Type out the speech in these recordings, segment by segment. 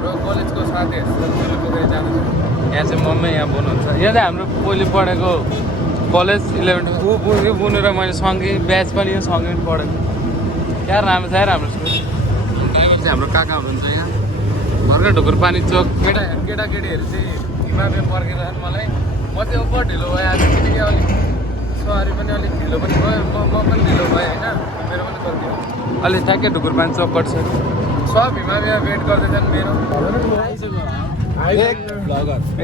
हाम्रो कलेजको साथीहरू पोखरी जानु छ। यहाँ चाहिँ मम्मी यहाँ बुनुहुन्छ। यहाँ चाहिँ हाम्रो पहिले पढेको कलेज 11 ऊ बुनु र मैले सँगै ब्याच पनि यो सँगै पनि पढेको। क्या राम्रो छ यार हाम्रो स्कुल। चाहिँ हाम्रो काका हुनुहुन्छ यहाँ भर्खर ढुकुर पानी चोक केटाकेटीहरू चाहिँ हिमालय पर्खिरहेछन् मलाई। म चाहिँ ओभर ढिलो भएँ आज किनकि अलिक सवारी पनि अलिक ढिलो पनि भयो म पनि ढिलो भएँ होइन मेरो पनि गल्ती हो। अहिले ठ्याक्कै ढुकुर पानी चोक कट्छ सब हिमालय वेट गर्दैछन् मेरो।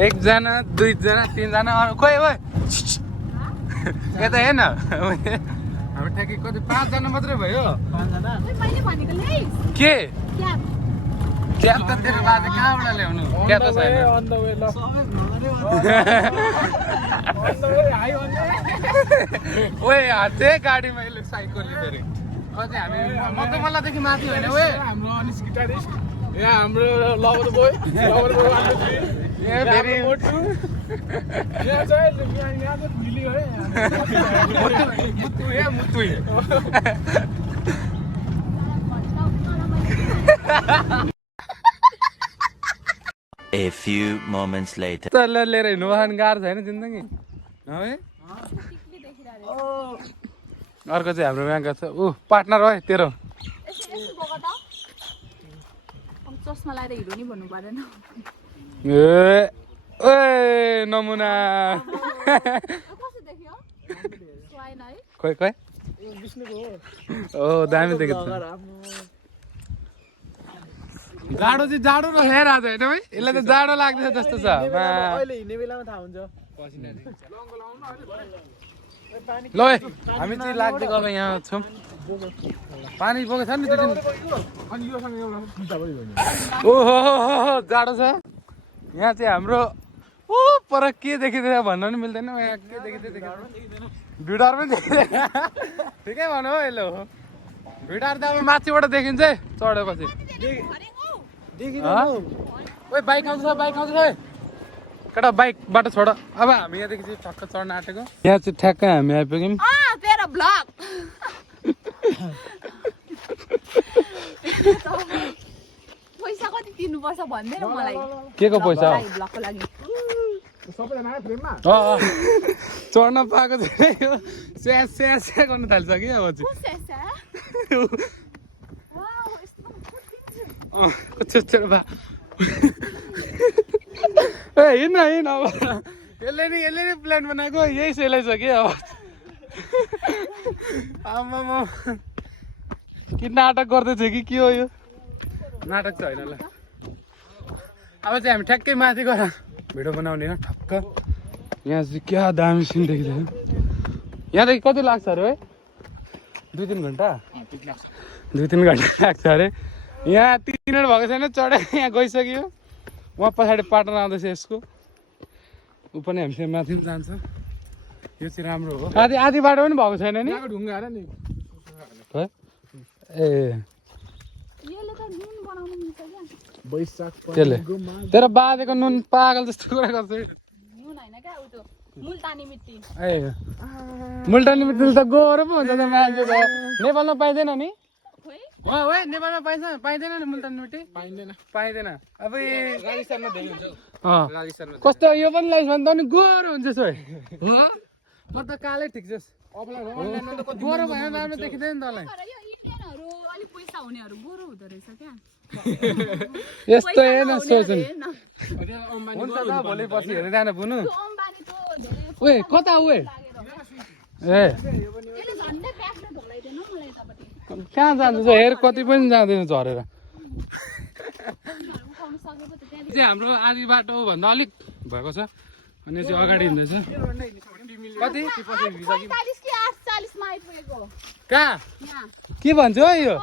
एकजना दुईजना तिनजना खोइ ओइ यता हेर्न हाम्रो ठ्याक्कै कति 5जना मात्रै भयो। के क्याब त तेरो बाजे कहाँबाट ल्याउनु क्याब त छैन। ओए हाते गाडीमा यसले साइकल लिँदै अझै हामी मल्लदेखि माथि होइन ओए हाम्रो अनिस गिटारिस्ट यहाँ हाम्रो lover boy A few moments later. लिएर हिँड्नु गाह्रो छैन जिन्दगी है। अर्को चाहिँ हाम्रो यहाँ छ ऊ पार्टनर हो तेरो। चस्मा लाएर हिरो नि भन्नु पर्दैन। ए ओए नमुना खोइ खोइ ओ दामी देख्छ। जाडो चाहिँ जाडो रहेर आज होइन भाइ यसलाई त जाडो लाग्दैछ जस्तो छ। ल हामी चाहिँ लाग्दै गएर यहाँ छौँ पानी बोकेको छ नि त्यो दिन। ओहो जाडो छ यहाँ चाहिँ हाम्रो ओ पर के देखिँदैछ भन्न पनि मिल्दैन। यहाँ के देखिँदै भिडार पनि देखिँदैन ठिकै भन्नु हो यसले हो भिडार त अब माथिबाट देखिन्छ है चढेपछि। ओइ बाइक आउँछ केटा बाइकबाट छोड। अब हामी यहाँदेखि चाहिँ ठक्क चढ्न आँटेको यहाँ चाहिँ ठ्याक्कै हामी आइपुग्यौँ। पैसा कति तिर्नुपर्छ भन्दैन मलाई। के को पैसा हो चढ्न पाएको छैन स्या स्या स्या गर्न थालिसक्यो अब चाहिँ हिँड्न हिँड अब यसले नि प्लान बनाएको यही सेलाइछ कि अब आमा म कि नाटक गर्दैछु कि के हो यो नाटक त होइन ल। अब चाहिँ हामी ठ्याक्कै माथि गएर भिडियो बनाउने हो ठक्क। यहाँ चाहिँ क्या दामी सिन देखिँदैछ। यहाँदेखि कति लाग्छ अरे है 2-3 घन्टा 2-3 घन्टा लाग्छ अरे। यहाँ 3 मिनट भएको छैन चढेर यहाँ गइसक्यो। उहाँ पछाडि पार्टनर आउँदैछ यसको ऊ पनि हामीसँग माथि पनि जान्छ। यो चाहिँ राम्रो हो। आधी बाटो पनि भएको छैन नि ए त्यसले तेरो बाजेको नुन पागल जस्तो कुरा गर्छ। मुल्टानी मिट्टी त गोरो पो हुन्छ त मान्छेको नेपालमा पाइँदैन नि। नेपालमा पाइँदैन नि मुल्टानी मिट्टी पाइँदैन। अब कस्तो यो पनि लाइस भने त नि गोरो हुन्छ सो म त कालै ठिक छ गोरो भयो राम्रो देखिँदैन तँलाई। यस्तो हेर्न सोच्नु हुन्छ त भोलि पछि हेर्न जानु बुनु ओए कता ओए ए कहाँ जान्छ हेर कति पनि जाँदैन झरेर। चाहिँ हाम्रो आधी बाटो भन्दा अलिक भएको छ अनि चाहिँ अगाडि हिँड्दैछ। कति कहाँ के भन्छ है यो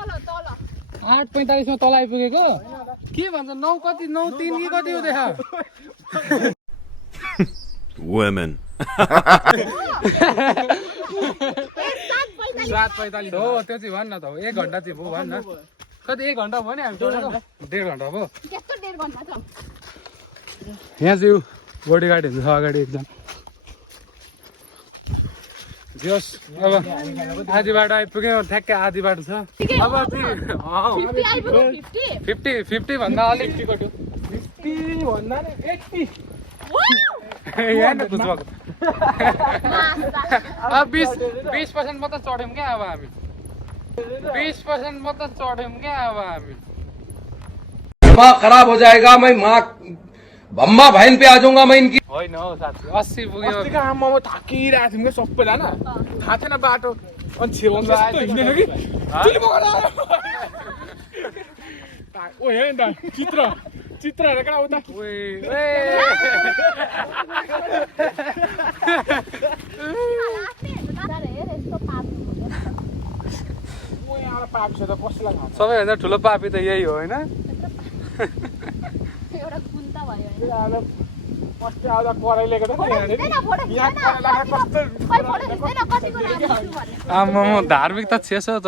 8:45 मा तल आइपुगेको के भन्छ 9 कति 9:03 कि कति हुँदैछ। Women. 7:45 हो त्यो चाहिँ भन् न त 1 घन्टा चाहिँ भयो भन् न कति 1 घन्टा भयो नि हामी चढेको 1.5 घन्टा भयो। यहाँ चाहिँ बडी गार्ड हुन्छ अगाडि एकजना जस अब आधी बाटो आइपुग्यो ठ्याक्कै आधी बाटो छ अब चाहिँ 50 भन्दा अलिक टिकट हो 50 भन्दा नि 80 यहाँ न बुझ्नुभएको अब 20% मात्र चढ्यौँ क्या अब हामी 20% मात्र चढ्यौँ क्या अब हामी दिमाग खराब हो जाएगा मैं माँ भम्मा बहन पे आ जाऊंगा मैं इनकी होइन हौ साथी 80 पुग्यो अस्तिको आमा म थाकिरहेको थियौँ क्या सबैलाई होइन थाहा थिएन बाटो अनि छेउमा यस्तो हिँडेको कि चुली पकाएर आयो। ओ हेर नि त चित्रहरू कहाँ उता यहाँबाट पापिस त कसलाई खान्छ सबैभन्दा ठुलो पापी त यही हो होइन एउटा गुन्ता भयो अब अस्ति आउँदा कराई लिएको त यहाँ कराई कस्तो आमा म धार्मिक त छेस हो त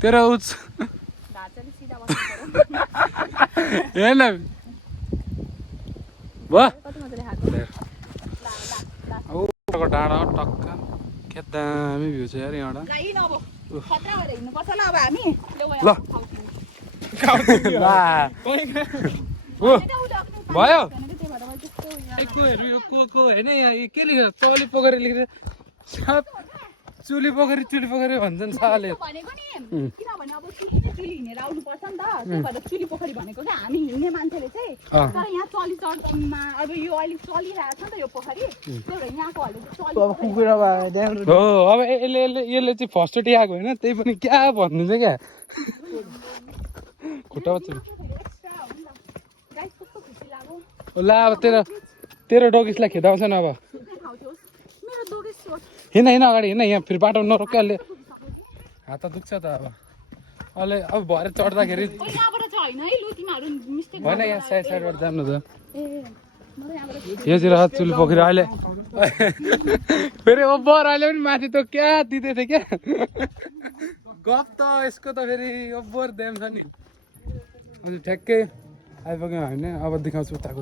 तेरो उच हेर्न भयो डाँडा टक्क के दामी भ्यू छ यार यहाँबाट ल ओ भयो कोहरू यो को होइन यहाँ के लेखेर चौली पोखरी लेखेर सब चुली पोखरी भन्छन् साले भनेको नि किनभने अब चुली हिँडेर आउनुपर्छ नि त त्यही भएर चुली पोखरी भनेको क्या हामी हिँड्ने मान्छेले चाहिँ तर यहाँ चली चढ्दामा अब यो अलिक चलिरहेको छ नि त यो पोखरी त्यही भएर यहाँकोहरूले चाहिँ हो अब यसले चाहिँ फर्स्ट एड आएको होइन त्यही पनि क्या भन्नु चाहिँ क्या खुट्टा बच्चा ल अब तेरो डोगिसलाई खेदाउँछ न अब हिँड अगाडि हिँड यहाँ फेरि बाटो नरोक्यो अहिले हात दुख्छ त अब अब भरे चढ्दाखेरि होइन यहाँ साइडबाट जानु त योतिर चुली पोखरी अहिले फेरि ओभर अहिले पनि माथि त क्या दिँदै थियो क्या गफ त यसको त फेरि ओभर देम छ नि अनि ठ्याक्कै आइपुग्यो होइन अब देखाउँछु उताको